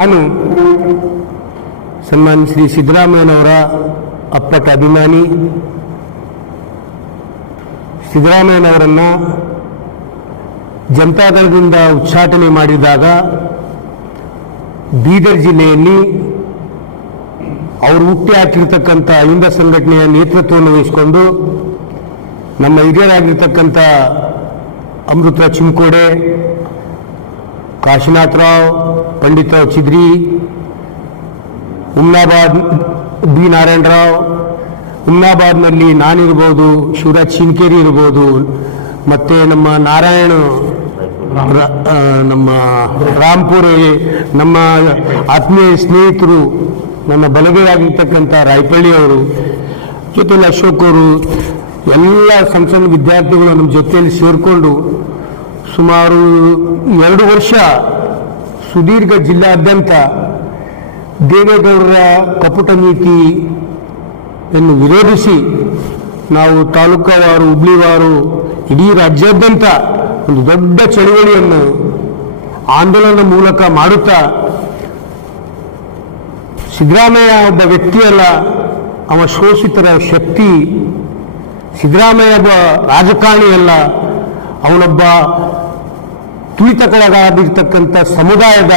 ನಾನು ಸನ್ಮಾನ್ಯ ಶ್ರೀ ಸಿದ್ದರಾಮಯ್ಯನವರ ಅಪ್ಪಟ ಅಭಿಮಾನಿ. ಸಿದ್ದರಾಮಯ್ಯನವರನ್ನ ಜನತಾದಳದಿಂದ ಉಚ್ಚಾಟನೆ ಮಾಡಿದಾಗ ಬೀದರ್ ಜಿಲ್ಲೆಯಲ್ಲಿ ಅವರು ಹುಟ್ಟಿ ಹಾಕಿರ್ತಕ್ಕಂಥ ಅಹಿಂದ ಸಂಘಟನೆಯ ನೇತೃತ್ವವನ್ನು ವಹಿಸಿಕೊಂಡು ನಮ್ಮ ಹಿರಿಯರಾಗಿರ್ತಕ್ಕಂಥ ಅಮೃತರಾವ್ ಚಿಮ್ಕೋಡೆ, ಕಾಶಿನಾಥರಾವ್, ಪಂಡಿತರಾವ್ ಚಿದ್ರಿ, ಹುಮ್ನಾಬಾದ್ ಬಿ ನಾರಾಯಣರಾವ್, ಹುಮ್ನಾಬಾದ್ನಲ್ಲಿ ನಾನಿರ್ಬೋದು, ಶಿವರಾಜ್ ಚಿನ್ಕೇರಿ ಇರ್ಬೋದು, ಮತ್ತೆ ನಮ್ಮ ನಾರಾಯಣ ನಮ್ಮ ರಾಂಪುರ, ನಮ್ಮ ಆತ್ಮೀಯ ಸ್ನೇಹಿತರು, ನನ್ನ ಬಲಗೈಯಾಗಿರ್ತಕ್ಕಂಥ ರಾಯಪಳ್ಳಿಯವರು, ಜೊತೆಲಿ ಅಶೋಕ್ ಅವರು, ಎಲ್ಲ ಸಣ್ಣ ಸಣ್ಣ ವಿದ್ಯಾರ್ಥಿಗಳು ನಮ್ಮ ಜೊತೆಯಲ್ಲಿ ಸೇರಿಕೊಂಡು ಸುಮಾರು 2 ವರ್ಷ ಸುದೀರ್ಘ ಜಿಲ್ಲಾದ್ಯಂತ ದೇವೇಗೌಡರ ಕಪಟ ನೀತಿಯನ್ನು ವಿರೋಧಿಸಿ ನಾವು ತಾಲೂಕುವಾರು, ಹುಬ್ಳಿವಾರು, ಇಡೀ ರಾಜ್ಯಾದ್ಯಂತ ಒಂದು ದೊಡ್ಡ ಚಳವಳಿಯನ್ನು ಆಂದೋಲನ ಮೂಲಕ ಮಾಡುತ್ತಾ, ಸಿದ್ದರಾಮಯ್ಯ ಒಬ್ಬ ವ್ಯಕ್ತಿಯಲ್ಲ, ಅವ ಶೋಷಿತರ ಶಕ್ತಿ. ಸಿದ್ದರಾಮಯ್ಯ ಒಬ್ಬ ರಾಜಕಾರಣಿಯಲ್ಲ, ಅವನೊಬ್ಬ ತುಳಿತಕ್ಕೊಳಗಾಗಿರ್ತಕ್ಕಂಥ ಸಮುದಾಯದ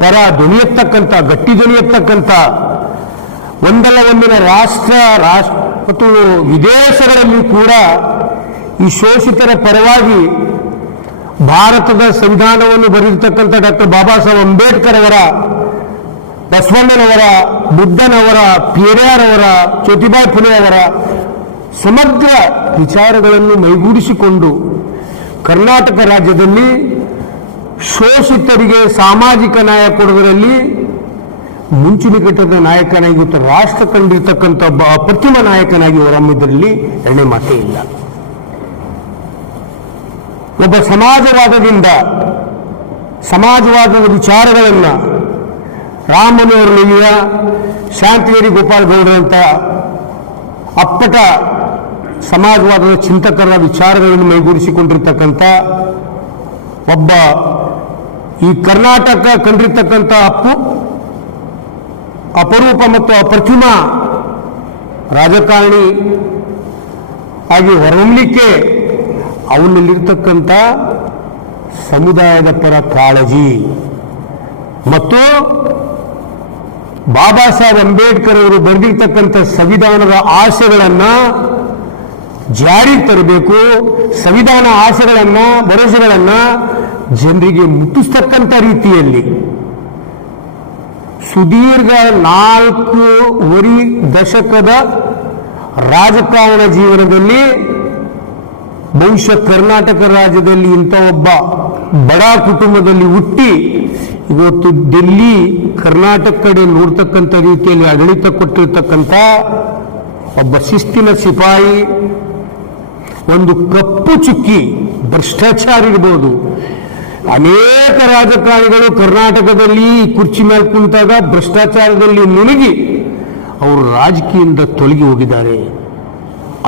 ಪರ ಧ್ವನಿಯತ್ತಕ್ಕಂಥ, ಗಟ್ಟಿ ಧ್ವನಿಯತ್ತಕ್ಕಂಥ, ಒಂದಲ್ಲ ಒಂದಿನ ರಾಷ್ಟ್ರ ಮತ್ತು ವಿದೇಶಗಳಲ್ಲಿ ಕೂಡ ಈ ಶೋಷಿತರ ಪರವಾಗಿ ಭಾರತದ ಸಂವಿಧಾನವನ್ನು ಬರೆದಿರ್ತಕ್ಕಂಥ ಡಾಕ್ಟರ್ ಬಾಬಾ ಸಾಹೇಬ್ ಅಂಬೇಡ್ಕರ್ ಅವರ, ಬಸವಣ್ಣನವರ, ಬುದ್ಧನವರ, ಪೆರಿಯಾರ್ ಅವರ, ಜ್ಯೋತಿಬಾಯಿ ಫುಲೆ ಅವರ ಸಮಗ್ರ ವಿಚಾರಗಳನ್ನು ಮೈಗೂಡಿಸಿಕೊಂಡು ಕರ್ನಾಟಕ ರಾಜ್ಯದಲ್ಲಿ ಶೋಷಿತರಿಗೆ ಸಾಮಾಜಿಕ ನ್ಯಾಯ ಕೊಡುವುದರಲ್ಲಿ ಮುಂಚೂಣಿಘಟ್ಟದ ನಾಯಕನಾಗಿ ಇವತ್ತು ರಾಷ್ಟ್ರ ಕಂಡಿರ್ತಕ್ಕಂಥ ಒಬ್ಬ ಅಪ್ರತಿಮ ನಾಯಕನಾಗಿ ಹೊರಹೊಮ್ಮಿದ್ರಲ್ಲಿ ಎರಡನೇ ಮಾತೇ ಇಲ್ಲ. ಒಬ್ಬ ಸಮಾಜವಾದದ ವಿಚಾರಗಳನ್ನು ರಾಮಮನೋಹರ, ಶಾಂತಿಗಿರಿ ಗೋಪಾಲ್ ಗೌಡರಂತ ಅಪ್ಪಟ ಸಮಾಜವಾದದ ಚಿಂತಕರ ವಿಚಾರಗಳನ್ನು ಮೈಗೂಡಿಸಿಕೊಂಡಿರ್ತಕ್ಕಂಥ ಒಬ್ಬ, ಈ ಕರ್ನಾಟಕ ಕಂಡಿರ್ತಕ್ಕಂಥ ಅಪರೂಪ ಮತ್ತು ಅಪ್ರತಿಮ ರಾಜಕಾರಣಿ ಆಗಿ ಹೊರಹೊಮ್ಮಲಿಕ್ಕೆ ಅವನಲ್ಲಿರ್ತಕ್ಕಂಥ ಸಮುದಾಯದ ಪರ ಕಾಳಜಿ ಮತ್ತು ಬಾಬಾ ಸಾಹೇಬ್ ಅಂಬೇಡ್ಕರ್ ಅವರು ಬರೆದಿರ್ತಕ್ಕಂಥ ಸಂವಿಧಾನದ ಆಶಯಗಳನ್ನು ಜಾರಿಗೆ ತರಬೇಕು, ಸಂವಿಧಾನ ಆಶಯಗಳನ್ನು, ಭರವಸೆಗಳನ್ನು ಜನರಿಗೆ ಮುಟ್ಟಿಸ್ತಕ್ಕಂಥ ರೀತಿಯಲ್ಲಿ ಸುದೀರ್ಘ 4.5 ದಶಕದ ರಾಜಕಾರಣ ಜೀವನದಲ್ಲಿ ಬಹುಶಃ ಕರ್ನಾಟಕ ರಾಜ್ಯದಲ್ಲಿ ಇಂಥ ಒಬ್ಬ ಬಡ ಕುಟುಂಬದಲ್ಲಿ ಹುಟ್ಟಿ ಇವತ್ತು ಡೆಲ್ಲಿ, ಕರ್ನಾಟಕ ಕಡೆ ನೋಡ್ತಕ್ಕಂಥ ರೀತಿಯಲ್ಲಿ ಆಡಳಿತ ಕೊಟ್ಟಿರ್ತಕ್ಕಂಥ ಒಬ್ಬ ಶಿಸ್ತಿನ ಸಿಪಾಯಿ, ಒಂದು ಕಪ್ಪು ಚುಕ್ಕಿ ಭ್ರಷ್ಟಾಚಾರ ಇರ್ಬೋದು. ಅನೇಕ ರಾಜಕಾರಣಿಗಳು ಕರ್ನಾಟಕದಲ್ಲಿ ಕುರ್ಚಿ ಮೇಲೆ ಕುಂತಾಗ ಭ್ರಷ್ಟಾಚಾರದಲ್ಲಿ ಮುಳುಗಿ ಅವರು ರಾಜಕೀಯದಿಂದ ತೊಲಗಿ ಹೋಗಿದ್ದಾರೆ,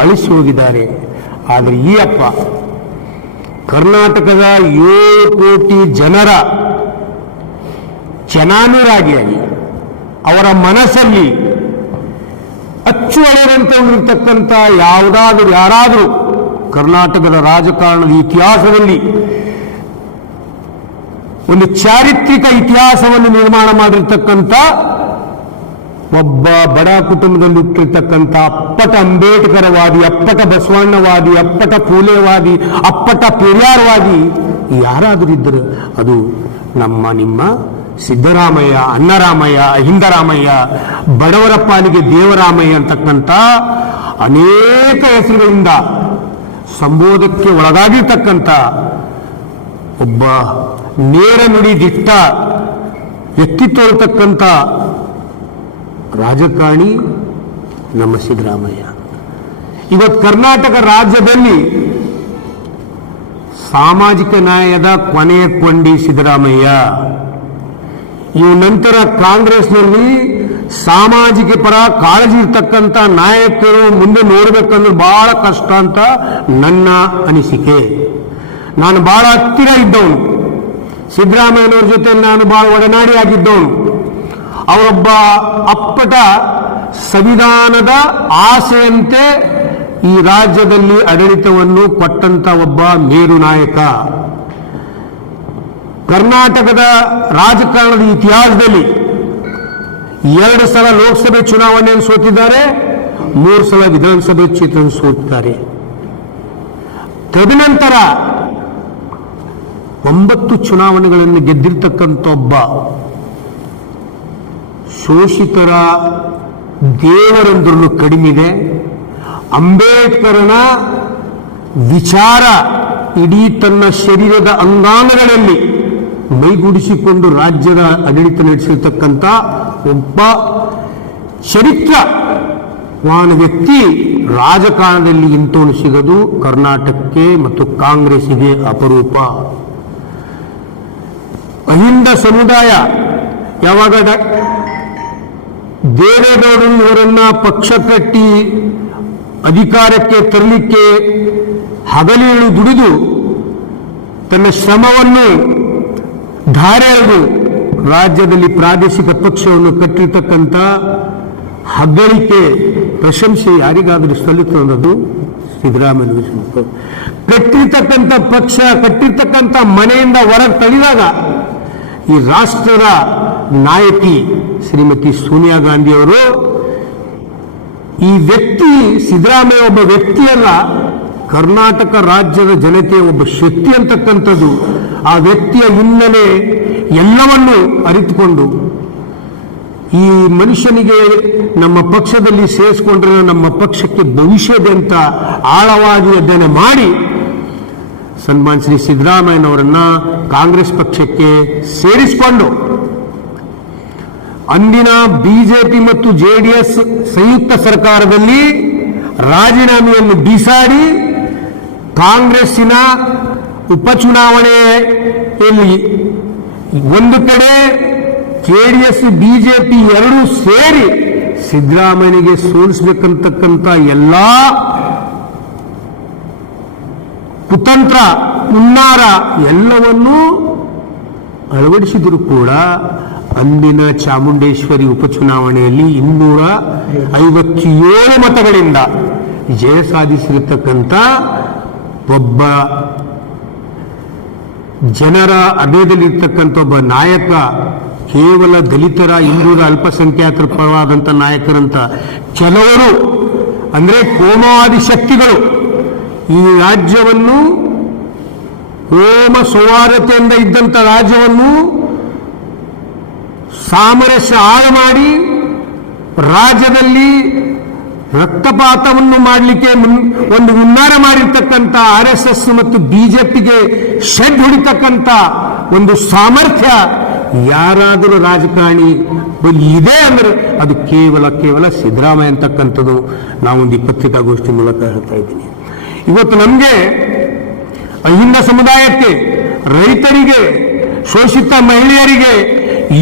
ಅಳಿಸಿ ಹೋಗಿದ್ದಾರೆ. ಆದರೆ ಈ ಅಪ್ಪ ಕರ್ನಾಟಕದ 7 ಕೋಟಿ ಜನರ ಜನಾನುರಾಗಿಯಾಗಿ ಅವರ ಮನಸ್ಸಲ್ಲಿ ಅಚ್ಚುಹೊಳೆದಂತಕ್ಕಂಥ ಯಾರಾದರೂ ಕರ್ನಾಟಕದ ರಾಜಕಾರಣದ ಇತಿಹಾಸದಲ್ಲಿ ಒಂದು ಚಾರಿತ್ರಿಕ ಇತಿಹಾಸವನ್ನು ನಿರ್ಮಾಣ ಮಾಡಿರ್ತಕ್ಕಂಥ ಒಬ್ಬ ಬಡ ಕುಟುಂಬದಲ್ಲಿ ಹುಟ್ಟಿರ್ತಕ್ಕಂಥ ಅಪ್ಪಟ ಅಂಬೇಡ್ಕರವಾದಿ, ಅಪ್ಪಟ ಬಸವಣ್ಣವಾದಿ, ಅಪ್ಪಟ ಫೂಲೆವಾದಿ, ಅಪ್ಪಟ ಪೆರಿಯಾರ್ವಾದಿ ಯಾರಾದರೂ ಇದ್ದರೆ ಅದು ನಿಮ್ಮ ಸಿದ್ದರಾಮಯ್ಯ, ಅನ್ನರಾಮಯ್ಯ, ಅಹಿಂದರಾಮಯ್ಯ, ಬಡವರ ಪಾಲಿಗೆ ದೇವರಾಮಯ್ಯ ಅಂತಕ್ಕಂಥ ಅನೇಕ ಹೆಸರುಗಳಿಂದ ಸಂಬೋಧಕ್ಕೆ ಒಳಗಾಗಿರ್ತಕ್ಕಂಥ ಒಬ್ಬ ನೇರ ನುಡಿ ದಿಟ್ಟ ವ್ಯಕ್ತಿತ್ವ ಇರತಕ್ಕಂಥ ರಾಜಕಾರಣಿ ನಮ್ಮ ಸಿದ್ದರಾಮಯ್ಯ. ಇವತ್ತು ಕರ್ನಾಟಕ ರಾಜ್ಯದಲ್ಲಿ ಸಾಮಾಜಿಕ ನ್ಯಾಯದ ಕೊನೆಯ ಕೊಂಡಿ ಸಿದ್ದರಾಮಯ್ಯ. ಇವು ನಂತರ ಕಾಂಗ್ರೆಸ್ನಲ್ಲಿ ಸಾಮಾಜಿಕ ಪರ ಕಾಳಜಿ ಇರ್ತಕ್ಕಂಥ ನಾಯಕರು ಮುಂದೆ ನೋಡಬೇಕಂದ್ರೆ ಬಹಳ ಕಷ್ಟ ಅಂತ ನನ್ನ ಅನಿಸಿಕೆ. ನಾನು ಬಹಳ ಹತ್ತಿರ ಇದ್ದವನು. ಸಿದ್ದರಾಮಯ್ಯನವ್ರ ಜೊತೆ ನಾನು ಬಹಳ ಒಡನಾಡಿಯಾಗಿದ್ದವನು. ಅವರೊಬ್ಬ ಅಪ್ಪಟ ಸಂವಿಧಾನದ ಆಸೆಯಂತೆ ಈ ರಾಜ್ಯದಲ್ಲಿ ಆಡಳಿತವನ್ನು ಕೊಟ್ಟಂತ ಒಬ್ಬ ಮೇರು ನಾಯಕ. ಕರ್ನಾಟಕದ ರಾಜಕಾರಣದ ಇತಿಹಾಸದಲ್ಲಿ 2 ಸಲ ಲೋಕಸಭೆ ಚುನಾವಣೆಯನ್ನು ಸೋತಿದ್ದಾರೆ, 3 ಸಲ ವಿಧಾನಸಭೆ ಕ್ಷೇತ್ರ ಸೋತಿದ್ದಾರೆ. ತದನಂತರ 9 ಚುನಾವಣೆಗಳನ್ನು ಗೆದ್ದಿರ್ತಕ್ಕಂಥ ಒಬ್ಬ ಶೋಷಿತರ ದೇವರೆಂದ್ರೂ ಕಡಿಮೆ. ಅಂಬೇಡ್ಕರನ ವಿಚಾರ ಇಡೀ ತನ್ನ ಶರೀರದ ಅಂಗಾಂಗಗಳಲ್ಲಿ ಮೈಗೂಡಿಸಿಕೊಂಡು ರಾಜ್ಯದ ಆಡಳಿತ ನಡೆಸಿರ್ತಕ್ಕಂಥ ಒಬ್ಬ ಚರಿತ್ರವಾನ ವ್ಯಕ್ತಿ ರಾಜಕಾರಣದಲ್ಲಿ ಇಂತೋನು ಸಿಗದು ಕರ್ನಾಟಕಕ್ಕೆ ಮತ್ತು ಕಾಂಗ್ರೆಸ್ಸಿಗೆ ಅಪರೂಪ. ಅಹಿಂದ ಸಮುದಾಯ ಯಾವಾಗ ದೇವೇಗೌಡರು ಇವರನ್ನ ಪಕ್ಷ ಕಟ್ಟಿ ಅಧಿಕಾರಕ್ಕೆ ತರಲಿಕ್ಕೆ ಹಗಲಿರುಳು ದುಡಿದು ತನ್ನ ಶ್ರಮವನ್ನು ಧಾರೆ ಎಳೆದು ರಾಜ್ಯದಲ್ಲಿ ಪ್ರಾದೇಶಿಕ ಪಕ್ಷವನ್ನು ಕಟ್ಟಿರ್ತಕ್ಕಂಥ ಹಗ್ಗಳಿಕೆ ಪ್ರಶಂಸೆ ಯಾರಿಗಾದರೂ ಸಲ್ಲುತ್ತದೆ ಸಿದ್ದರಾಮಯ್ಯ. ಕಟ್ಟಿರ್ತಕ್ಕಂಥ ಪಕ್ಷ ಕಟ್ಟಿರ್ತಕ್ಕಂಥ ಮನೆಯಿಂದ ಹೊರಗೆ ತಳ್ಳಿದಾಗ ಈ ರಾಷ್ಟ್ರದ ನಾಯಕಿ ಶ್ರೀಮತಿ ಸೋನಿಯಾ ಗಾಂಧಿಯವರು ಈ ವ್ಯಕ್ತಿ ಸಿದ್ದರಾಮಯ್ಯ ಒಬ್ಬ ವ್ಯಕ್ತಿಯಲ್ಲ, ಕರ್ನಾಟಕ ರಾಜ್ಯದ ಜನತೆಯ ಒಬ್ಬ ಶಕ್ತಿ ಅಂತಕ್ಕಂಥದ್ದು ಆ ವ್ಯಕ್ತಿಯ ಹಿನ್ನೆಲೆ ಎಲ್ಲವನ್ನೂ ಅರಿತುಕೊಂಡು ಈ ಮನುಷ್ಯನಿಗೆ ನಮ್ಮ ಪಕ್ಷದಲ್ಲಿ ಸೇರಿಸಿಕೊಂಡ್ರೆ ನಮ್ಮ ಪಕ್ಷಕ್ಕೆ ಭವಿಷ್ಯದ ಅಂತ ಆಳವಾಗಿ ಅಧ್ಯಯನ ಮಾಡಿ ಸನ್ಮಾನ್ ಶ್ರೀ ಸಿದ್ದರಾಮಯ್ಯನವರನ್ನ ಕಾಂಗ್ರೆಸ್ ಪಕ್ಷಕ್ಕೆ ಸೇರಿಸಿಕೊಂಡು ಅಂದಿನ ಬಿಜೆಪಿ ಮತ್ತು ಜೆಡಿಎಸ್ ಸಂಯುಕ್ತ ಸರ್ಕಾರದಲ್ಲಿ ರಾಜೀನಾಮೆಯನ್ನು ಬೀಸಾಡಿ ಕಾಂಗ್ರೆಸ್ಸಿನ ಉಪಚುನಾವಣೆಯಲ್ಲಿ ಒಂದು ಕಡೆ ಜೆಡಿಎಸ್ ಬಿಜೆಪಿ ಎರಡೂ ಸೇರಿ ಸಿದ್ದರಾಮಯ್ಯನಿಗೆ ಸೋಲಿಸಬೇಕಂತಕ್ಕಂಥ ಎಲ್ಲಾ ಕುತಂತ್ರ ಹುನ್ನಾರ ಎಲ್ಲವನ್ನೂ ಅಳವಡಿಸಿದರೂ ಕೂಡ ಅಂದಿನ ಚಾಮುಂಡೇಶ್ವರಿ ಉಪಚುನಾವಣೆಯಲ್ಲಿ 257 ಮತಗಳಿಂದ ಜಯ ಸಾಧಿಸಿರತಕ್ಕಂಥ ಒಬ್ಬ ಜನರ ಹೃದಯದಲ್ಲಿರ್ತಕ್ಕಂಥ ಒಬ್ಬ ನಾಯಕ, ಕೇವಲ ದಲಿತರ ಹಿಂದುಳಿದ ಅಲ್ಪಸಂಖ್ಯಾತರ ಪರವಾದಂಥ ನಾಯಕರಂತ ಕೆಲವರು ಅಂದ್ರೆ ಕೋಮುವಾದಿ ಶಕ್ತಿಗಳು ಈ ರಾಜ್ಯವನ್ನು ಕೋಮ ಸೌಹಾರ್ದತೆಯಿಂದ ಇದ್ದಂಥ ರಾಜ್ಯವನ್ನು ಸಾಮರಸ್ಯ ಹಾಳು ಮಾಡಿ ರಾಜ್ಯದಲ್ಲಿ ರಕ್ತಪಾತವನ್ನು ಮಾಡಲಿಕ್ಕೆ ಒಂದು ಹುನ್ನಾರ ಮಾಡಿರ್ತಕ್ಕಂಥ RSS ಮತ್ತು ಬಿಜೆಪಿಗೆ ಶೆಡ್ ಹೊಡಿತಕ್ಕಂಥ ಒಂದು ಸಾಮರ್ಥ್ಯ ಯಾರಾದರೂ ರಾಜಕಾರಣಿ ಇದೆ ಅಂದ್ರೆ ಅದು ಕೇವಲ ಸಿದ್ದರಾಮಯ್ಯ ಅಂತಕ್ಕಂಥದ್ದು ನಾವೊಂದು ಪತ್ರಿಕಾಗೋಷ್ಠಿ ಮೂಲಕ ಹೇಳ್ತಾ ಇದ್ದೀನಿ. ಇವತ್ತು ನಮಗೆ ಅಹಿಂದ ಸಮುದಾಯಕ್ಕೆ, ರೈತರಿಗೆ, ಶೋಷಿತ ಮಹಿಳೆಯರಿಗೆ,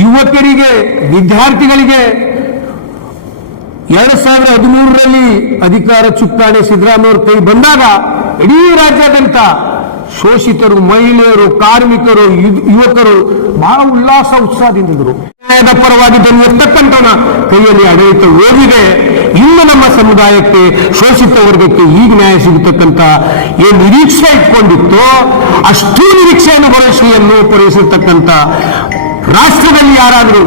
ಯುವಕರಿಗೆ, ವಿದ್ಯಾರ್ಥಿಗಳಿಗೆ 2013ರಲ್ಲಿ ಅಧಿಕಾರ ಚುಕ್ಕಾಣಿ ಸಿದ್ದರಾಮಯ್ಯ ಕೈ ಬಂದಾಗ ಇಡೀ ರಾಜ್ಯಾದ್ಯಂತ ಶೋಷಿತರು, ಮಹಿಳೆಯರು, ಕಾರ್ಮಿಕರು, ಯುವಕರು ಬಹಳ ಉಲ್ಲಾಸ ಉತ್ಸಾಹದಿಂದಿದ್ದರು. ನ್ಯಾಯದ ಪರವಾಗಿ ಇರ್ತಕ್ಕಂಥವನ ಕೈಯಲ್ಲಿ ಆಡಳಿತ ಹೋಗಿದೆ. ಇನ್ನು ನಮ್ಮ ಸಮುದಾಯಕ್ಕೆ, ಶೋಷಿತ ವರ್ಗಕ್ಕೆ ಈಗ ನ್ಯಾಯ ಸಿಗತಕ್ಕಂಥ ಏನು ನಿರೀಕ್ಷೆ ಇಟ್ಕೊಂಡಿತ್ತೋ ಅಷ್ಟೂ ನಿರೀಕ್ಷೆಯನ್ನು ಭರವಸೆಯನ್ನು ಪೂರೈಸಿರ್ತಕ್ಕಂಥ ರಾಷ್ಟ್ರದಲ್ಲಿ ಯಾರಾದರೂ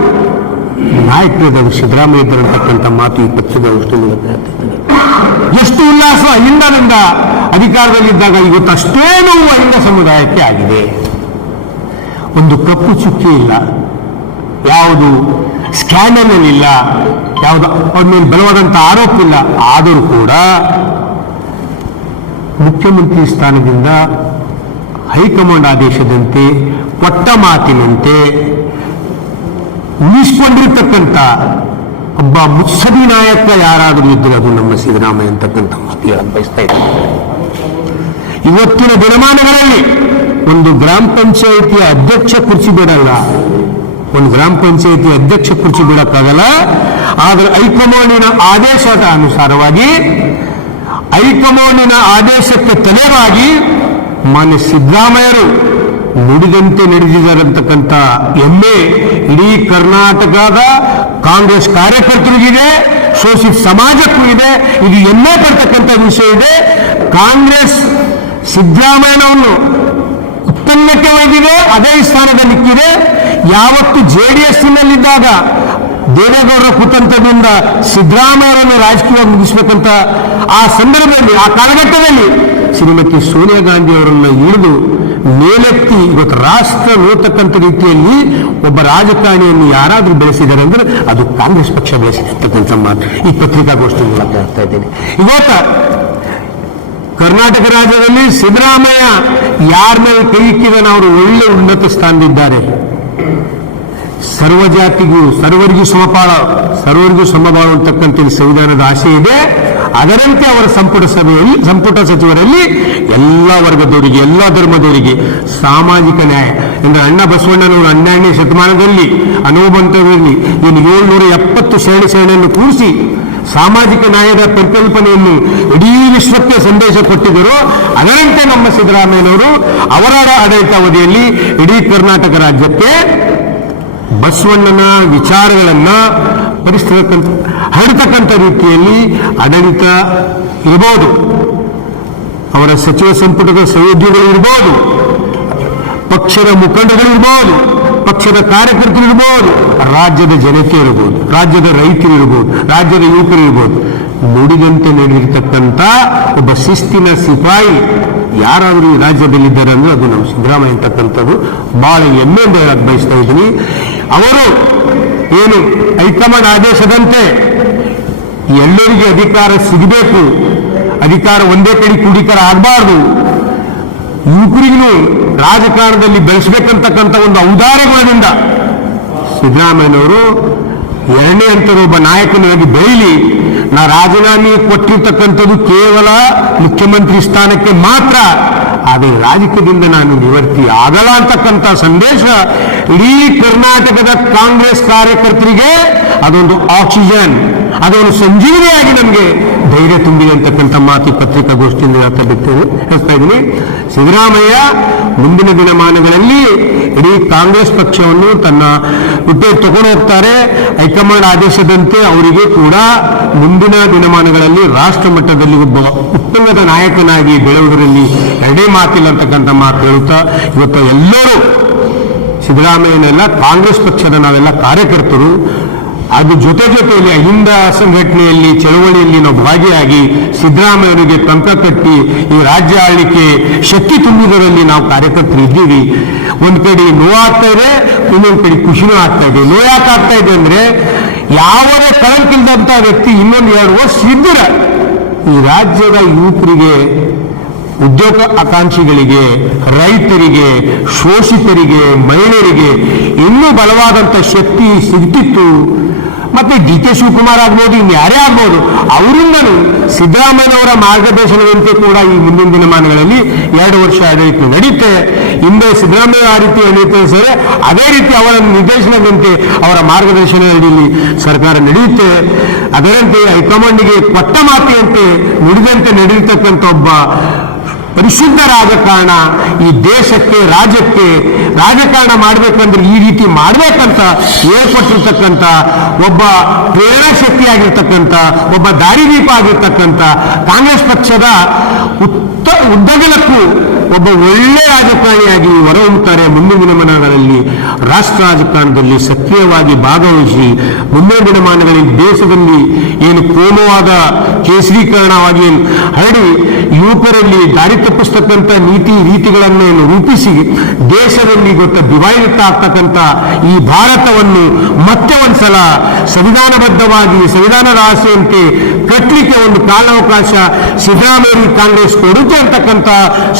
ನಾಯಕರಾದ ಸಿದ್ದರಾಮಯ್ಯ ಇದ್ದರಂತಕ್ಕಂಥ ಮಾತು ಈ ಪಕ್ಷದ ಮೂಲಕ ಹೇಳ್ತಿದ್ದಾರೆ. ಎಷ್ಟು ಉಲ್ಲಾಸ ಅಹಿಂದದಿಂದ ಅಧಿಕಾರದಲ್ಲಿದ್ದಾಗ ಇವತ್ತು ಅಷ್ಟೇ ನೋವು ಅಹಿಂದ ಸಮುದಾಯಕ್ಕೆ ಆಗಿದೆ. ಒಂದು ಕಪ್ಪು ಚುಕ್ಕಿ ಇಲ್ಲ, ಯಾವುದು ಸ್ಕ್ಯಾಂಡಲ್ ಇಲ್ಲ, ಯಾವುದು ಅವ್ರ ಮೇಲೆ ಬಲವಾದಂಥ ಆರೋಪ ಇಲ್ಲ. ಆದರೂ ಕೂಡ ಮುಖ್ಯಮಂತ್ರಿ ಸ್ಥಾನದಿಂದ ಹೈಕಮಾಂಡ್ ಆದೇಶದಂತೆ ಕೊಟ್ಟ ಮಾತಿನಂತೆ ಉಳಿಸಿಕೊಂಡಿರ್ತಕ್ಕಂಥ ಒಬ್ಬ ಮುತ್ಸದಿ ನಾಯಕ ಯಾರಾದರೂ ಇದ್ದರೆ ಅದು ನಮ್ಮ ಸಿದ್ದರಾಮಯ್ಯ ಅಂತಕ್ಕಂಥ ಮಾತು ಹೇಳಕ್ ಬಯಸ್ತಾ ಇದ್ದಾರೆ. ಇವತ್ತಿನ ದಿನಮಾನಗಳಲ್ಲಿ ಒಂದು ಗ್ರಾಮ ಪಂಚಾಯಿತಿಯ ಅಧ್ಯಕ್ಷ ಕುರ್ಚಿ ಬಿಡಲ್ಲ, ಒಂದು ಗ್ರಾಮ ಪಂಚಾಯಿತಿ ಅಧ್ಯಕ್ಷ ಕುರ್ಚಿ ಬಿಡಕ್ಕಾಗಲ್ಲ. ಆದರೆ ಹೈಕಮಾಂಡಿನ ಆದೇಶದ ಅನುಸಾರವಾಗಿ, ಹೈಕಮಾಂಡಿನ ಆದೇಶಕ್ಕೆ ತಲೆಬಾಗಿ ಮಾನ್ಯ ಸಿದ್ದರಾಮಯ್ಯರು ನುಡಿದಂತೆ ನಡೆದಿದ್ದಾರೆ ಅಂತಕ್ಕಂಥ ಹೆಮ್ಮೆ ಇಡೀ ಕರ್ನಾಟಕದ ಕಾಂಗ್ರೆಸ್ ಕಾರ್ಯಕರ್ತರಿಗಿದೆ, ಶೋಷಿತ ಸಮಾಜಕ್ಕೂ ಇದೆ. ಇದು ಹೆಮ್ಮೆ ಪಡ್ತಕ್ಕಂಥ ವಿಷಯ ಇದೆ. ಕಾಂಗ್ರೆಸ್ ಸಿದ್ದರಾಮಯ್ಯನವನ್ನು ಉತ್ತನ್ನಕ್ಕೆ ಒಯ್ದಿದೆ, ಅದೇ ಸ್ಥಾನದಲ್ಲಿ ನಿಕ್ಕಿದೆ. ಯಾವತ್ತು JDS-ನಲ್ಲಿದ್ದಾಗ ದೇವೇಗೌಡರ ಕುತಂತ್ರದಿಂದ ಸಿದ್ದರಾಮಯ್ಯರನ್ನು ರಾಜಕೀಯವಾಗಿ ಮುಗಿಸ್ಬೇಕಂತ ಆ ಸಂದರ್ಭದಲ್ಲಿ, ಆ ಕಾಲಘಟ್ಟದಲ್ಲಿ ಶ್ರೀಮತಿ ಸೋನಿಯಾ ಗಾಂಧಿ ಅವರನ್ನು ಇಳಿದು ಮೇಲೆತ್ತಿ ಇವತ್ತು ರಾಷ್ಟ್ರ ನೋಡ್ತಕ್ಕಂಥ ರೀತಿಯಲ್ಲಿ ಒಬ್ಬ ರಾಜಕಾರಣಿಯನ್ನು ಯಾರಾದರೂ ಬೆಳೆಸಿದ್ದಾರೆ ಅಂದ್ರೆ ಅದು ಕಾಂಗ್ರೆಸ್ ಪಕ್ಷ ಬೆಳೆಸಿದೆ ಅಂತಕ್ಕಂಥ ಮಾತು ಈ ಪತ್ರಿಕಾಗೋಷ್ಠಿ ಮೂಲಕ ಹೇಳ್ತಾ ಇದ್ದೇನೆ. ಇವತ್ತು ಕರ್ನಾಟಕ ರಾಜ್ಯದಲ್ಲಿ ಸಿದ್ದರಾಮಯ್ಯ ಯಾರ ಮೇಲೆ ಕೈ ಇಕ್ಕಿದಾನೆ ಅವರು ಒಳ್ಳೆ ಉನ್ನತ ಸ್ಥಾನದಿದ್ದಾರೆ. ಸರ್ವಜಾತಿಗೂ ಸರ್ವರಿಗೂ ಸಮಬಾಳು ಅಂತಕ್ಕಂಥ ಸಂವಿಧಾನದ ಆಶೆ ಇದೆ. ಅದರಂತೆ ಅವರ ಸಂಪುಟ ಸಚಿವರಲ್ಲಿ ಎಲ್ಲ ವರ್ಗದವರಿಗೆ, ಎಲ್ಲ ಧರ್ಮದವರಿಗೆ ಸಾಮಾಜಿಕ ನ್ಯಾಯ ಅಂದ್ರೆ ಅಣ್ಣ ಬಸವಣ್ಣನವರು 12ನೇ ಶತಮಾನದಲ್ಲಿ ಅನುಬಂಧದಲ್ಲಿ 770 ಶರಣೆಯನ್ನು ಕೂರಿಸಿ ಸಾಮಾಜಿಕ ನ್ಯಾಯದ ಪರಿಕಲ್ಪನೆಯನ್ನು ಇಡೀ ವಿಶ್ವಕ್ಕೆ ಸಂದೇಶ ಕೊಟ್ಟಿದ್ದರು. ಅದರಂತೆ ನಮ್ಮ ಸಿದ್ದರಾಮಯ್ಯನವರು ಅವರ ಆಡಳಿತಾವಧಿಯಲ್ಲಿ ಇಡೀ ಕರ್ನಾಟಕ ರಾಜ್ಯಕ್ಕೆ ಬಸವಣ್ಣನ ವಿಚಾರಗಳನ್ನ ಹರಡ್ತಕ್ಕಂಥ ರೀತಿಯಲ್ಲಿ ಆಡಳಿತ ಇರಬಹುದು, ಅವರ ಸಚಿವ ಸಂಪುಟದ ಸಹೋದ್ಯೋಗಿಗಳು ಇರಬಹುದು, ಪಕ್ಷದ ಮುಖಂಡಗಳು ಇರಬಹುದು, ಪಕ್ಷದ ಕಾರ್ಯಕರ್ತರು ಇರಬಹುದು, ರಾಜ್ಯದ ಜನತೆ ಇರಬಹುದು, ರಾಜ್ಯದ ರೈತರು ಇರಬಹುದು, ರಾಜ್ಯದ ಯುವಕರು ಇರಬಹುದು. ನುಡಿದಂತೆ ನಡೆದಿರ್ತಕ್ಕಂಥ ಒಬ್ಬ ಶಿಸ್ತಿನ ಸಿಪಾಯಿ ಯಾರಾದರೂ ಈ ರಾಜ್ಯದಲ್ಲಿದ್ದಾರೆ ಅಂದ್ರೆ ಅದು ನಮ್ಮ ಸಿದ್ದರಾಮಯ್ಯ ಅಂತಕ್ಕಂಥದ್ದು ಬಹಳ ಹೆಮ್ಮೆಯಿಂದ ಬಯಸ್ತಾ ಇದ್ದೀನಿ. ಅವರು ಏನು ಹೈಕಮಾಂಡ್ ಆದೇಶದಂತೆ ಎಲ್ಲರಿಗೆ ಅಧಿಕಾರ ಸಿಗಬೇಕು, ಅಧಿಕಾರ ಒಂದೇ ಕಡೆ ಕ್ರೋಢೀಕರ ಆಗಬಾರ್ದು, ಯುವಕರಿಗೂ ರಾಜಕಾರಣದಲ್ಲಿ ಬೆಳೆಸಬೇಕಂತಕ್ಕಂಥ ಒಂದು ಔದಾರ್ಯಗಳಿಂದ ಸಿದ್ದರಾಮಯ್ಯನವರು 2ನೇ ಹಂತದ ಒಬ್ಬ ನಾಯಕನಾಗಿ ಬೆಳೀಲಿ, ನಾ ರಾಜೀನಾಮೆ ಕೊಟ್ಟಿರ್ತಕ್ಕಂಥದ್ದು ಕೇವಲ ಮುಖ್ಯಮಂತ್ರಿ ಸ್ಥಾನಕ್ಕೆ ಮಾತ್ರ, ಆದರೆ ರಾಜಕೀಯದಿಂದ ನಾನು ನಿವೃತ್ತಿ ಆಗಲ್ಲ ಅಂತಕ್ಕಂಥ ಸಂದೇಶ ಇಡೀ ಕರ್ನಾಟಕದ ಕಾಂಗ್ರೆಸ್ ಕಾರ್ಯಕರ್ತರಿಗೆ ಅದೊಂದು ಆಕ್ಸಿಜನ್, ಅದೊಂದು ಸಂಜೀವನಿಯಾಗಿ ನಮಗೆ ಧೈರ್ಯ ತುಂಬಿದೆ ಅಂತಕ್ಕಂಥ ಮಾತು ಪತ್ರಿಕಾಗೋಷ್ಠಿಯಿಂದ ಹೇಳ್ತಾ ಇದ್ದೀನಿ. ಸಿದ್ದರಾಮಯ್ಯ ಮುಂದಿನ ದಿನಮಾನಗಳಲ್ಲಿ ಇಡೀ ಕಾಂಗ್ರೆಸ್ ಪಕ್ಷವನ್ನು ತನ್ನ ಹುಟ್ಟೆ ತಗೊಂಡು ಹೋಗ್ತಾರೆ. ಹೈಕಮಾಂಡ್ ಆದೇಶದಂತೆ ಅವರಿಗೆ ಕೂಡ ಮುಂದಿನ ದಿನಮಾನಗಳಲ್ಲಿ ರಾಷ್ಟ್ರ ಮಟ್ಟದಲ್ಲಿ ಒಬ್ಬ ಉತ್ತಮದ ನಾಯಕನಾಗಿ ಬೆಳೆಯುವುದರಲ್ಲಿ ಎರಡೇ ಮಾತಿಲ್ಲ ಅಂತಕ್ಕಂಥ ಮಾತು ಹೇಳುತ್ತಾ ಇವತ್ತು ಎಲ್ಲರೂ ಸಿದ್ದರಾಮಯ್ಯನೆಲ್ಲ ಕಾಂಗ್ರೆಸ್ ಪಕ್ಷದ ನಾವೆಲ್ಲ ಕಾರ್ಯಕರ್ತರು ಅದು ಜೊತೆಯಲ್ಲಿ ಅಹಿಂದ ಸಂಘಟನೆಯಲ್ಲಿ ಚಳವಳಿಯಲ್ಲಿ ನಾವು ಭಾಗಿಯಾಗಿ ಸಿದ್ದರಾಮಯ್ಯನಿಗೆ ತಂತ್ರ ಕಟ್ಟಿ ಈ ರಾಜ್ಯ ಆಳ್ವಿಕೆ ಶಕ್ತಿ ತುಂಬುವುದರಲ್ಲಿ ನಾವು ಕಾರ್ಯಕರ್ತರು ಇದ್ದೀವಿ. ಒಂದ್ ಕಡೆ ನೋವಾಗ್ತಾ ಇದೆ, ಇನ್ನೊಂದು ಕಡೆ ಖುಷಿನೂ ಆಗ್ತಾ ಇದೆ. ನೋಯಾಕೆ ಆಗ್ತಾ ಇದೆ ಅಂದ್ರೆ ಯಾವುದೇ ಕಳಂಕಿಲ್ಲದಂತ ವ್ಯಕ್ತಿ ಇನ್ನೊಂದು 2 ವರ್ಷ ಇದ್ದರೆ ಈ ರಾಜ್ಯದ ಯುವಕರಿಗೆ, ಉದ್ಯೋಗ ಆಕಾಂಕ್ಷಿಗಳಿಗೆ, ರೈತರಿಗೆ, ಶೋಷಿತರಿಗೆ, ಮಹಿಳೆಯರಿಗೆ ಇನ್ನೂ ಬಲವಾದಂಥ ಶಕ್ತಿ ಸಿಗ್ತಿತ್ತು. ಮತ್ತೆ DK ಶಿವಕುಮಾರ್ ಆಗ್ಬೋದು, ಇನ್ಯಾರೇ ಆಗ್ಬೋದು, ಅವರಿಂದಲೂ ಸಿದ್ದರಾಮಯ್ಯನವರ ಮಾರ್ಗದರ್ಶನದಂತೆ ಕೂಡ ಈ ಮುಂದಿನ ದಿನಮಾನಗಳಲ್ಲಿ 2 ವರ್ಷ ಆಡಳಿತ ನಡೆಯುತ್ತೆ. ಹಿಂದೆ ಸಿದ್ದರಾಮಯ್ಯ ಆ ರೀತಿ ನಡೆಯುತ್ತೆ, ಅದೇ ರೀತಿ ಅವರ ನಿರ್ದೇಶನದಂತೆ ಅವರ ಮಾರ್ಗದರ್ಶನ ಅಡಿಯಲ್ಲಿ ಸರ್ಕಾರ ನಡೆಯುತ್ತೆ. ಅದರಂತೆ ಹೈಕಮಾಂಡ್ಗೆ ಕೊಟ್ಟ ಮಾತಿನಂತೆ ನುಡಿದಂತೆ ನಡೆಯತಕ್ಕಂಥ ಒಬ್ಬ ಪರಿಶುದ್ಧ ರಾಜಕಾರಣ ಈ ದೇಶಕ್ಕೆ, ರಾಜ್ಯಕ್ಕೆ ರಾಜಕಾರಣ ಮಾಡಬೇಕಂದ್ರೆ ಈ ರೀತಿ ಮಾಡಬೇಕಂತ ಹೇಳ್ಕೊಟ್ಟಿರ್ತಕ್ಕಂಥ ಒಬ್ಬ ಪ್ರೇರಣಾ ಶಕ್ತಿಯಾಗಿರ್ತಕ್ಕಂಥ ಒಬ್ಬ ದಾರಿದೀಪ ಆಗಿರ್ತಕ್ಕಂಥ ಕಾಂಗ್ರೆಸ್ ಪಕ್ಷದ ಉದ್ದಗಲಕ್ಕೂ ಒಬ್ಬ ಒಳ್ಳೆ ರಾಜಕಾರಣಿಯಾಗಿ ಹೊರಹೊಮ್ಮುತ್ತಾರೆ. ಮುಂದಿನ ದಿನಮಾನಗಳಲ್ಲಿ ರಾಷ್ಟ್ರ ರಾಜಕಾರಣದಲ್ಲಿ ಸಕ್ರಿಯವಾಗಿ ಭಾಗವಹಿಸಿ ಮುಂದಿನ ದಿನಮಾನಗಳಲ್ಲಿ ದೇಶದಲ್ಲಿ ಏನು ಕೋಮುವಾದ ಕೇಸರೀಕರಣವಾಗಿ ಹರಡಿ ಯುವಕರಲ್ಲಿ ದಾರಿ ತಪ್ಪಿಸ್ತಕ್ಕಂಥ ನೀತಿ ರೀತಿಗಳನ್ನು ರೂಪಿಸಿ ದೇಶದಲ್ಲಿ ದಿವಾಳಿತ ಆಗ್ತಕ್ಕಂಥ ಈ ಭಾರತವನ್ನು ಮತ್ತೆ ಒಂದ್ಸಲ ಸಂವಿಧಾನಬದ್ಧವಾಗಿ ಸಂವಿಧಾನದ ಆಸೆಯಂತೆ ಕಟ್ಟಲಿಕ್ಕೆ ಒಂದು ಕಾಲಾವಕಾಶ ಸಿದ್ದರಾಮಯ್ಯ ಕಾಂಗ್ರೆಸ್ ಕೊಡುತ್ತೆ ಅಂತಕ್ಕಂಥ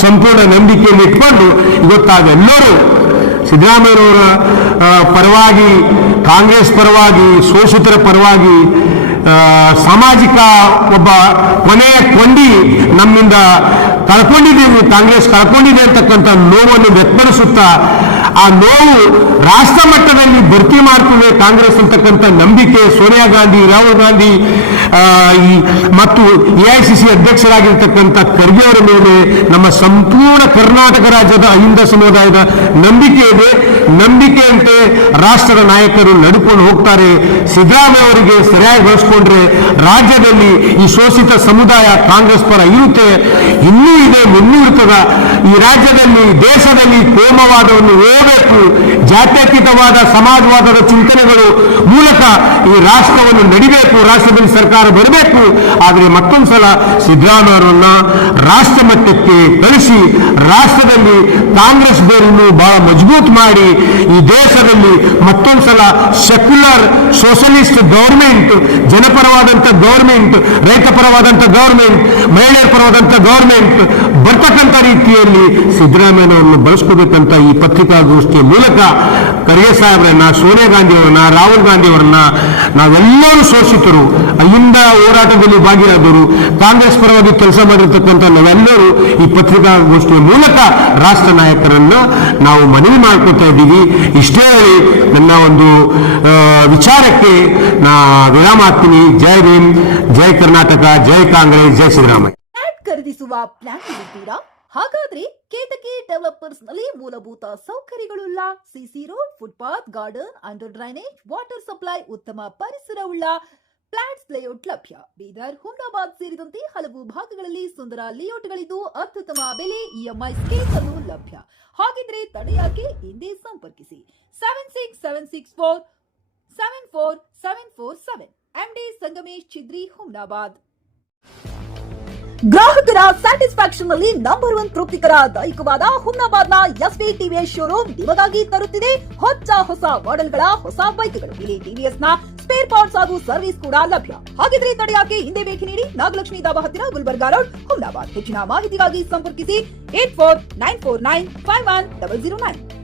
ಸಂಪೂರ್ಣ ನಂಬಿಕೆಯನ್ನು ಇಟ್ಕೊಂಡು ಇವತ್ತಾಗೆಲ್ಲರೂ ಸಿದ್ದರಾಮಯ್ಯನವರ ಪರವಾಗಿ, ಕಾಂಗ್ರೆಸ್ ಪರವಾಗಿ, ಶೋಷಿತರ ಪರವಾಗಿ, ಸಾಮಾಜಿಕ ಒಬ್ಬ ಕೊನೆಯ ಕೊಂಡಿ ನಮ್ಮಿಂದ ಕಳ್ಕೊಂಡಿದ್ದೇವೆ, ಕಾಂಗ್ರೆಸ್ ಕಳ್ಕೊಂಡಿದೆ ಅಂತಕ್ಕಂಥ ನೋವನ್ನು ವ್ಯಕ್ತಪಡಿಸುತ್ತಾ ಆ ನೋವು ರಾಷ್ಟ್ರ ಮಟ್ಟದಲ್ಲಿ ಭರ್ತಿ ಮಾಡ್ತೇವೆ ಕಾಂಗ್ರೆಸ್ ಅಂತಕ್ಕಂಥ ನಂಬಿಕೆ ಸೋನಿಯಾ ಗಾಂಧಿ, ರಾಹುಲ್ ಗಾಂಧಿ ಮತ್ತು AICC ಅಧ್ಯಕ್ಷರಾಗಿರ್ತಕ್ಕಂಥ ಖರ್ಗೆ ಅವರ ಮೇಲೆ ನಮ್ಮ ಸಂಪೂರ್ಣ ಕರ್ನಾಟಕ ರಾಜ್ಯದ ಅಹಿಂದ ಸಮುದಾಯದ ನಂಬಿಕೆ ಇದೆ. ನಂಬಿಕೆಯಂತೆ ರಾಷ್ಟ್ರದ ನಾಯಕರು ನಡ್ಕೊಂಡು ಹೋಗ್ತಾರೆ. ಸಿದ್ದರಾಮಯ್ಯ ಅವರಿಗೆ ಸರಿಯಾಗಿ ಬಳಸ್ಕೊಂಡ್ರೆ ರಾಜ್ಯದಲ್ಲಿ ಈ ಶೋಷಿತ ಸಮುದಾಯ ಕಾಂಗ್ರೆಸ್ ಪರ ಇರುತ್ತೆ, ಇನ್ನೂ ಇದೆ, ಮುನ್ನೂ ಇರ್ತದ. ಈ ರಾಜ್ಯದಲ್ಲಿ ದೇಶದಲ್ಲಿ ಕೋಮವಾದವನ್ನು ಹೋಗಬೇಕು, ಜಾತ್ಯತೀತವಾದ ಸಮಾಜವಾದದ ಚಿಂತನೆಗಳು ಮೂಲಕ ಈ ರಾಷ್ಟ್ರವನ್ನು ನಡಿಬೇಕು, ರಾಷ್ಟ್ರದಲ್ಲಿ ಸರ್ಕಾರ ಬರಬೇಕು. ಆದರೆ ಮತ್ತೊಂದ್ಸಲ ಸಿದ್ದರಾಮಯ್ಯ ಅವರನ್ನ ರಾಷ್ಟ್ರ ಮಟ್ಟಕ್ಕೆ ಕಳಿಸಿ ರಾಷ್ಟ್ರದಲ್ಲಿ ಕಾಂಗ್ರೆಸ್ ಬೇರನ್ನು ಬಹಳ ಮಜಬೂತ್ ಮಾಡಿ ಈ ದೇಶದಲ್ಲಿ ಮತ್ತೊಂದ್ಸಲ ಸೆಕ್ಯುಲರ್ ಸೋಷಲಿಸ್ಟ್ ಗವರ್ಮೆಂಟ್, ಜನಪರವಾದಂಥ ಗವರ್ಮೆಂಟ್, ರೈತ ಪರವಾದಂಥ ಗವರ್ಮೆಂಟ್, ಮಹಿಳೆಯರ ಪರವಾದಂಥ ಗವರ್ಮೆಂಟ್ ಬರ್ತಕ್ಕಂಥ ರೀತಿಯಲ್ಲಿ ಸಿದ್ದರಾಮಯ್ಯನವರನ್ನು ಬಳಸ್ಕೋಬೇಕಂತ ಈ ಪತ್ರಿಕಾಗೋಷ್ಠಿಯ ಮೂಲಕ ಖರ್ಗೆ ಸಾಹೇಬ್ರನ್ನ, ಸೋನಿಯಾ ಗಾಂಧಿ ಅವರನ್ನ, ರಾಹುಲ್ ಗಾಂಧಿ ಅವರನ್ನ, ನಾವೆಲ್ಲರೂ ಶೋಷಿತರು, ಅಹಿಂದ ಹೋರಾಟದಲ್ಲಿ ಭಾಗಿಯಾದವರು, ಕಾಂಗ್ರೆಸ್ ಪರವಾಗಿ ಕೆಲಸ ಮಾಡಿರ್ತಕ್ಕಂಥ ನಾವೆಲ್ಲರೂ ಈ ಪತ್ರಿಕಾಗೋಷ್ಠಿಯ ಮೂಲಕ ರಾಷ್ಟ್ರ ನಾಯಕರನ್ನ ನಾವು ಮನವಿ ಮಾಡ್ಕೊತಾ ಇದ್ದೀವಿ. ಇಷ್ಟೇ ಹೇಳಿ ನನ್ನ ಒಂದು ವಿಚಾರಕ್ಕೆ ನಾ ವಿರಾಮ ಹಾಕ್ತೀನಿ. ಜೈ ಭೀಮ್, ಜೈ ಕರ್ನಾಟಕ, ಜೈ ಕಾಂಗ್ರೆಸ್, ಜೈ ಸಿದ್ದರಾಮಯ್ಯ. ಖರೀದಿಸುವ ಪ್ಲಾನ್ ಇದ್ದೀರಾ? ಹಾಗಾದ್ರೆ ಕೇತಕಿ ಡೆವಲಪರ್ಸ್ ನಲ್ಲಿ ಮೂಲಭೂತ ಸೌಕರ್ಯಗಳುಳ್ಳ CC road, footpath, garden, under drainage, water supply, ಉತ್ತಮ ಪರಿಸರವುಳ್ಳ ಫ್ಲಾಟ್ಸ್ ಲೇಔಟ್ ಲಭ್ಯ. ಬೀದರ್, ಹುಮ್ನಾಬಾದ್ ಸೇರಿದಂತೆ ಹಲವು ಭಾಗಗಳಲ್ಲಿ ಸುಂದರ ಲೇಔಟ್ಗಳಿದ್ದು ಅತ್ಯುತ್ತಮ ಬೆಲೆ, EMI ಸ್ಕೀಮ್ ಅನ್ನು ಲಭ್ಯ. ಹಾಗಿದ್ರೆ ತಡೆಯಾಕೆ, ಹಿಂದೆ ಸಂಪರ್ಕಿಸಿ 7676474747 MD ಸಂಗಮೇಶ್ ಚಿದ್ರಿ, ಹುಮ್ನಾಬಾದ್. ಗ್ರಾಹಕರ ಸ್ಯಾಟಿಸ್ಫ್ಯಾಕ್ಷನ್ ನಲ್ಲಿ ನಂಬರ್ 1 ತೃಪ್ತಿಕರ ದೈಹಿಕವಾದ ಹುಮ್ನಾಬಾದ್ನ SV TVS ಶೋರೂಮ್ ನಿಮಗಾಗಿ ತರುತ್ತಿದೆ ಹೊಸ ಮಾಡೆಲ್ಗಳ ಹೊಸ ಬೈಕ್ಗಳು. ಇಲ್ಲಿ TVS ನ ಸ್ಪೇರ್ ಪಾರ್ಟ್ಸ್ ಹಾಗೂ ಸರ್ವಿಸ್ ಕೂಡ ಲಭ್ಯ. ಹಾಗಿದ್ರೆ ತಡೆಯಾಕೆ, ಹಿಂದೆ ಭೇಟಿ ನೀಡಿ. ನಾಗಲಕ್ಷ್ಮಿ ದಾಬಾ ಹತ್ತಿರ, ಗುಲ್ಬರ್ಗಾ ರೋಡ್, ಹುಮ್ನಾಬಾದ್. ಹೆಚ್ಚಿನ ಮಾಹಿತಿಗಾಗಿ ಸಂಪರ್ಕಿಸಿ 8494951009.